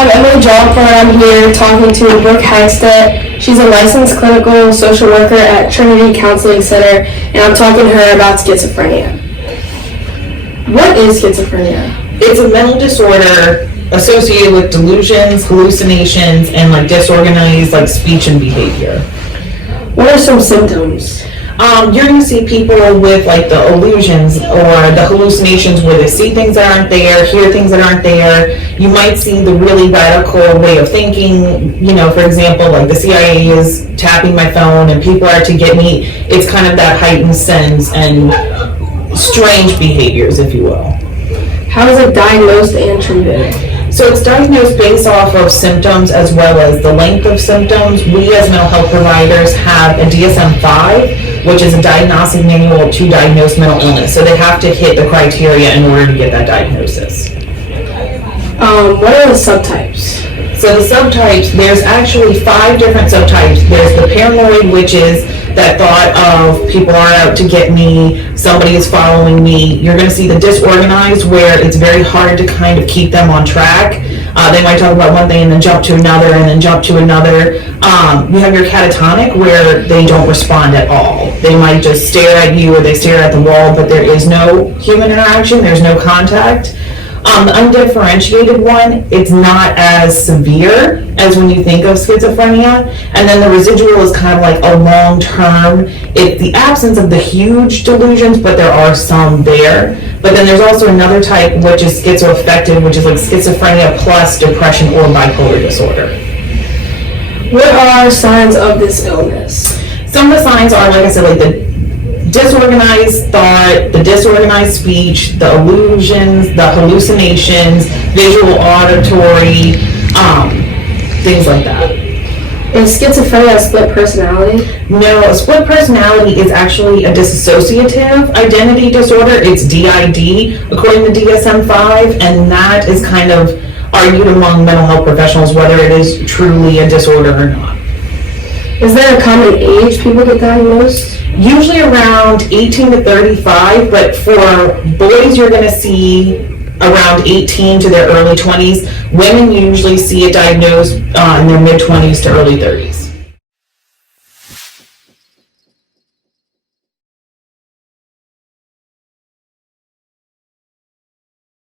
I'm Emily Jeanfreau, and I'm here talking to Brooke Hagstedt. She's a licensed clinical social worker at Trinity Counseling Center, and I'm talking to her about schizophrenia. What is schizophrenia? It's a mental disorder associated with delusions, hallucinations, and disorganized speech and behavior. What are some symptoms? You're going to see people with the illusions or the hallucinations where they see things that aren't there, hear things that aren't there. You might see the really radical way of thinking. For example, the CIA is tapping my phone and people are out to get me. It's kind of that heightened sense and strange behaviors, if you will. How is it diagnosed and treated? So it's diagnosed based off of symptoms as well as the length of symptoms. We as mental health providers have a DSM-5, which is a diagnostic manual to diagnose mental illness. So they have to hit the criteria in order to get that diagnosis. What are the subtypes? So the subtypes, there's actually 5 different subtypes. There's the paranoid, which is that thought of people are out to get me, somebody is following me. You're going to see the disorganized, where it's very hard to kind of keep them on track. They might talk about one thing and then jump to another and then jump to another. You have your catatonic, where they don't respond at all. They might just stare at you or they stare at the wall, but there is no human interaction, there's no contact. The undifferentiated one, it's not as severe as when you think of schizophrenia. And then the residual is kind of like a long-term. It's the absence of the huge delusions, but there are some there. But then there's also another type, which is schizoaffective, which is like schizophrenia plus depression or bipolar disorder. What are signs of this illness? Some of the signs are, like I said, the disorganized thought, the disorganized speech, the illusions, the hallucinations, visual, auditory, things like that. Is schizophrenia a split personality? No, a split personality is actually a dissociative identity disorder. It's DID, according to DSM-5, and that is kind of argued among mental health professionals whether it is truly a disorder or not. Is there a common age people get diagnosed? Usually around 18 to 35, but for boys you're going to see around 18 to their early 20s. Women usually see it diagnosed in their mid-20s to early 30s.